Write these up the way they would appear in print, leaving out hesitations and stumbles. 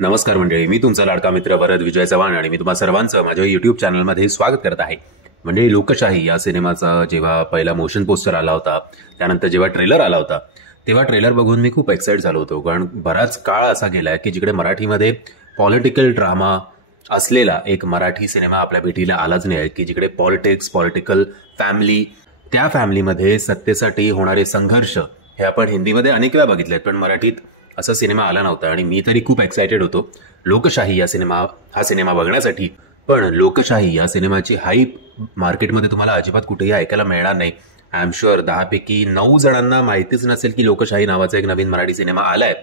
नमस्कार मंडळी, मी तुमचा लाडका मित्र वरद विजय चव्हाण आणि मी तुम्हा सर्वांचं माझ्या युट्यूब चॅनलमध्ये स्वागत करत आहे. म्हणजे लोकशाही या सिनेमाचा जेव्हा पहिला मोशन पोस्टर आला होता, त्यानंतर जेव्हा ट्रेलर आला होता, तेव्हा ट्रेलर बघून मी खूप एक्साइट झालो होतो. कारण बराच काळ असा गेलाय की जिकडे मराठीमध्ये पॉलिटिकल ड्रामा असलेला एक मराठी सिनेमा आपल्या भेटीला आलाच नाही, की जिकडे पॉलिटिक्स, पॉलिटिकल फॅमिली, त्या फॅमिलीमध्ये सत्तेसाठी होणारे संघर्ष हे आपण हिंदीमध्ये अनेक वेळा बघितलेत, पण मराठीत असा सिनेमा आला नव्हता. आणि मी तरी खूप एक्सायटेड होतो लोकशाही हा सिनेमा बघण्यासाठी. पण लोकशाही या सिनेमाची हाईप मार्केटमध्ये तुम्हाला अजिबात कुठेही ऐकायला मिळणार नाही. आय एम शुअर 10 पैकी 9 जणांना माहितीच नसेल की लोकशाही नावाचा एक नवीन मराठी सिनेमा आलाय.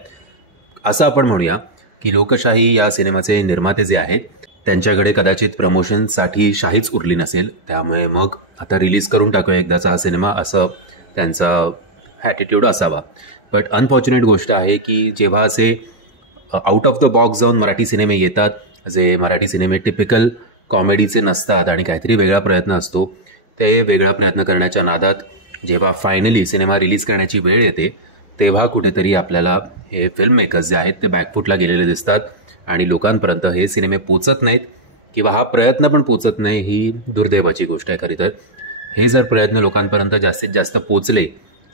असं आपण म्हणूया की लोकशाही या सिनेमाचे निर्माते जे आहेत त्यांच्याकडे कदाचित प्रमोशनसाठी शाहीच उरली नसेल, त्यामुळे मग आता रिलीज करून टाकूया एकदाचा हा सिनेमा, असं त्यांचा ॲटिट्यूड असावा. बट अनफॉर्च्युनेट गोष्ट आहे की जेव्हा असे आउट ऑफ द बॉक्स जाऊन मराठी सिनेमे येतात, जे मराठी सिनेमे टिपिकल कॉमेडीचे नसतात आणि काहीतरी वेगळा प्रयत्न असतो, ते वेगळा प्रयत्न करण्याच्या नादात जेव्हा फायनली सिनेमा रिलीज करण्याची वेळ येते, तेव्हा कुठेतरी आपल्याला हे फिल्म मेकर्स जे आहेत ते बॅकफुटला गेलेले दिसतात आणि लोकांपर्यंत हे सिनेमे पोचत नाहीत किंवा हा प्रयत्न पण पोचत नाही. ही दुर्दैवाची गोष्ट आहे. खरी तर हे जर प्रयत्न लोकांपर्यंत जास्तीत जास्त पोचले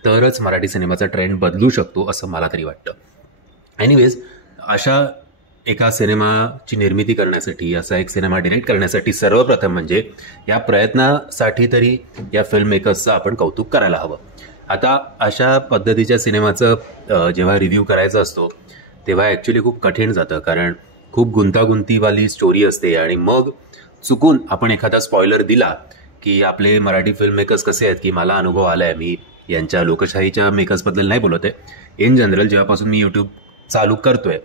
तरच मराठी सिनेमाचा ट्रेंड बदलू शकतो, असं मला तरी वाटतं. एनिवेज, अशा एका सिनेमाची निर्मिती करण्यासाठी, असा एक सिनेमा डिरेक्ट करण्यासाठी सर्वप्रथम म्हणजे या प्रयत्नासाठी तरी या फिल्म मेकर्सचं आपण कौतुक करायला हवं. आता अशा पद्धतीच्या सिनेमाचं जेव्हा रिव्ह्यू करायचा असतो तेव्हा ॲक्च्युली खूप कठीण जातं, कारण खूप गुंतागुंतीवाली स्टोरी असते आणि मग चुकून आपण एखादा स्पॉइलर दिला की आपले मराठी फिल्म मेकर्स कसे आहेत की मला अनुभव आला आहे, मी यांच्या लोकशाहीच्या मेकर्सबद्दल नाही बोलत आहे, इन जनरल जेव्हापासून मी यूट्यूब चालू करतोय,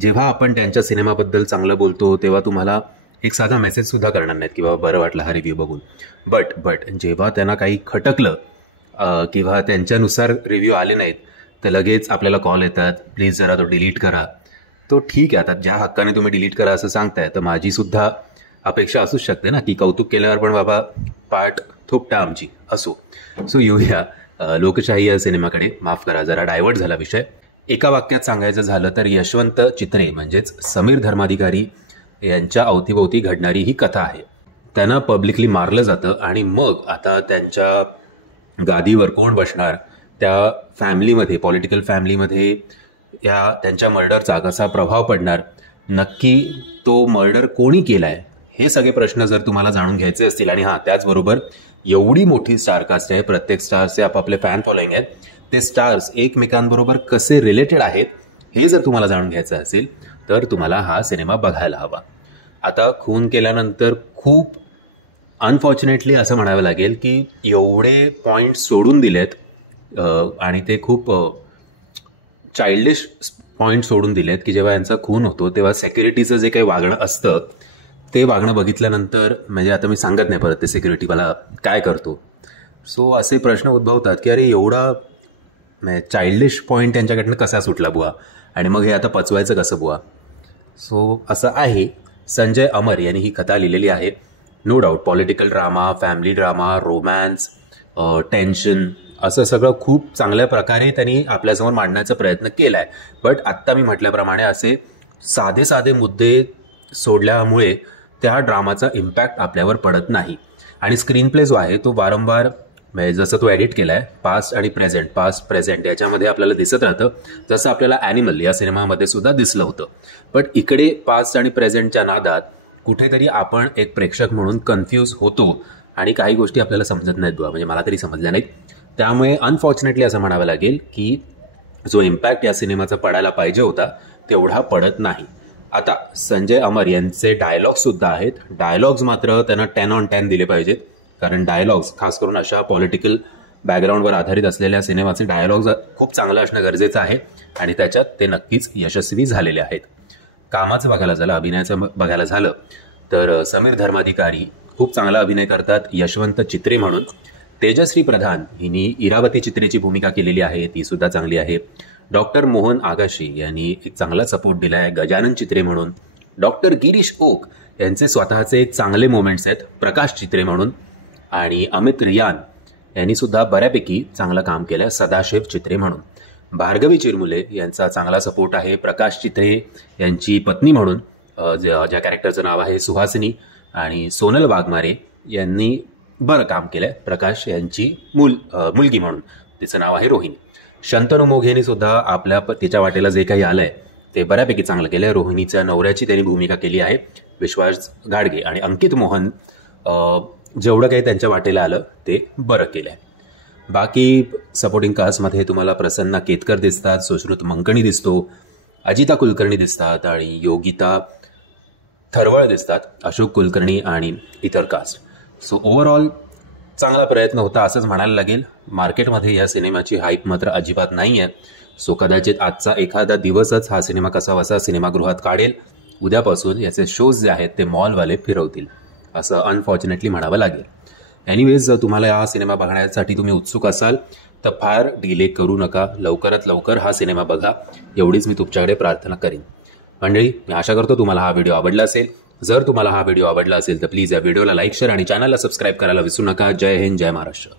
जेव्हा आपण त्यांच्या सिनेमाबद्दल चांगलं बोलतो तेव्हा तुम्हाला एक साधा मेसेजसुद्धा करणार नाहीत की बाबा बरं वाटलं हा रिव्ह्यू बघून. बट जेव्हा त्यांना काही खटकलं किंवा त्यांच्यानुसार रिव्ह्यू आले नाहीत तर लगेच आपल्याला कॉल येतात, प्लीज जरा तो डिलीट करा. तो ठीक आहे, आता ज्या हक्काने तुम्ही डिलीट करा असं सांगताय तर माझीसुद्धा अपेक्षा असूच शकते ना की कौतुक केल्यावर पण बाबा पाठ थोपटा आमची असो. सो येऊया लोकशाही या सिनेमाकडे. माफ करा, जरा डायव्हर्ट झाला विषय. एका वाक्यात सांगायचं झालं तर यशवंत चित्रे म्हणजेच समीर धर्माधिकारी यांच्या अवतीभोवती घडणारी ही कथा आहे. त्यांना पब्लिकली मारलं जातं आणि मग आता त्यांच्या गादीवर कोण बसणार, त्या फॅमिलीमध्ये, पॉलिटिकल फॅमिलीमध्ये या त्यांच्या मर्डरचा कसा प्रभाव पडणार, नक्की तो मर्डर कोणी केलाय, हे सगळे प्रश्न जर तुम्हाला जाणून घ्यायचे असतील आणि त्याचबरोबर एवढी मोठी स्टारकास्ट आहे, प्रत्येक स्टारचे आपापले फॅन फॉलोइंग आहेत, ते स्टार्स एकमेकांबरोबर कसे रिलेटेड आहेत हे जर तुम्हाला जाणून घ्यायचं असेल तर तुम्हाला हा सिनेमा बघायला हवा. आता खून केल्यानंतर खूप अनफॉर्च्युनेटली असं म्हणावं लागेल की एवढे पॉईंट सोडून दिलेत आणि ते खूप चाइल्डिश पॉईंट सोडून दिलेत की जेव्हा यांचा खून होतो तेव्हा सेक्युरिटीचं जे काही वागणं असतं ते वागणं बघितल्यानंतर, म्हणजे आता मी सांगत नाही परत ते सिक्युरिटी मला काय करतो. सो असे प्रश्न उद्भवतात की अरे एवढा चाइल्डिश पॉईंट त्यांच्याकडनं कसा सुटला बुवा, आणि मग हे आता पचवायचं कसं बुवा. सो असं आहे. संजय अमर यांनी ही कथा लिहिलेली आहे. No doubt political drama, family drama, romance, tension, असं सगळं खूप चांगल्या प्रकारे त्यांनी आपल्यासमोर मांडण्याचा प्रयत्न केला आहे. बट आत्ता मी म्हटल्याप्रमाणे असे साधे साधे मुद्दे सोडल्यामुळे त्या ड्रामाचा इम्पॅक्ट आपल्यावर पडत नाही. आणि स्क्रीन प्ले जो आहे तो वारंवार, म्हणजे जसं तो एडिट केला आहे, पास्ट आणि प्रेझेंट याच्यामध्ये आपल्याला दिसत राहतं, जसं आपल्याला ॲनिमल या सिनेमामध्ये सुद्धा दिसलं होतं. बट इकडे पास्ट आणि प्रेझेंटच्या नादात कुठेतरी आपण एक प्रेक्षक म्हणून कन्फ्यूज होतो आणि काही गोष्टी आपल्याला समजत नाहीत बुवा, म्हणजे मला तरी समजल्या नाहीत. त्यामुळे अनफॉर्च्युनेटली असं म्हणावं लागेल की जो इम्पॅक्ट या सिनेमाचा पडायला पाहिजे होता तेवढा पडत नाही. आता संजय अमर यांचे डायलॉग्ससुद्धा आहेत. डायलॉग्स मात्र त्यांना 10 on 10 दिले पाहिजेत, कारण डायलॉग्स, खास करून अशा पॉलिटिकल बॅकग्राऊंडवर आधारित असलेल्या सिनेमाचे डायलॉग्स खूप चांगलं असणं गरजेचं आहे आणि त्याच्यात ते नक्कीच यशस्वी झालेले आहेत. कामाचं बघायला झालं, अभिनयाचं बघायला झालं तर समीर धर्माधिकारी खूप चांगला अभिनय करतात यशवंत चित्रे म्हणून. तेजश्री प्रधान हिने इरावती चित्रेची भूमिका केलेली आहे, ती सुद्धा चांगली आहे. डॉक्टर मोहन आगाशी यांनी एक चांगला सपोर्ट दिला आहे गजानन चित्रे म्हणून. डॉक्टर गिरीश ओक यांचे स्वतःचे एक चांगले मोमेंट्स आहेत प्रकाश चित्रे म्हणून. आणि अमित रियान यांनी सुद्धा बऱ्यापैकी चांगलं काम केलं सदाशिव चित्रे म्हणून. भार्गवी चिरमुले यांचा चांगला सपोर्ट आहे. प्रकाश चित्रे यांची पत्नी म्हणून ज्या कॅरेक्टरचं नाव आहे सुहासिनी, आणि सोनल वाघमारे यांनी बरं काम केलंय. प्रकाश यांची मुलगी म्हणून तिचं नाव आहे रोहिणी. शंतनू मोघेने सुद्धा तिच्या वाटेला जे काही आलंय ते बऱ्यापैकी चांगलं केलंय. रोहिणीच्या नवऱ्याची त्यांनी भूमिका केली आहे विश्वास गाडगे, आणि अंकित मोहन जेवढं काही त्यांच्या वाटेला आलं ते बरं केलंय. बाकी सपोर्टिंग कास्टमध्ये तुम्हाला प्रसन्ना केतकर दिसतात, सुश्रुत मंकणी दिसतो, अजिता कुलकर्णी दिसतात आणि योगिता थरवळ दिसतात, अशोक कुलकर्णी आणि इतर कास्ट. सो ओव्हरऑल चांगला प्रयत्न होता असंच म्हणायला लागेल. मार्केटमध्ये या सिनेमाची हाईप मात्र अजिबात नाही आहे. सो कदाचित आजचा एखादा दिवसच हा सिनेमा कसाबसा सिनेमागृहात काढेल. उद्यापासून याचे शोज जे आहेत ते मॉलवाले फिरवतील असं अनफॉर्च्युनेटली म्हणावं लागेल. एनिवेज, जर तुम्हाला हा सिनेमा बघण्यासाठी तुम्ही उत्सुक असाल तर फार डिले करू नका, लवकरात लवकर हा सिनेमा बघा, एवढीच मी तुमच्याकडे प्रार्थना करीन. मंडळी, मी आशा करतो तुम्हाला हा व्हिडिओ आवडला असेल. जर तुम्हाला हा व्हिडिओ आवडला असेल तर प्लीज या व्हिडिओला लाईक, शेअर आणि चॅनलला सबस्क्राईब करायला विसरू नका. जय हिंद, जय महाराष्ट्र.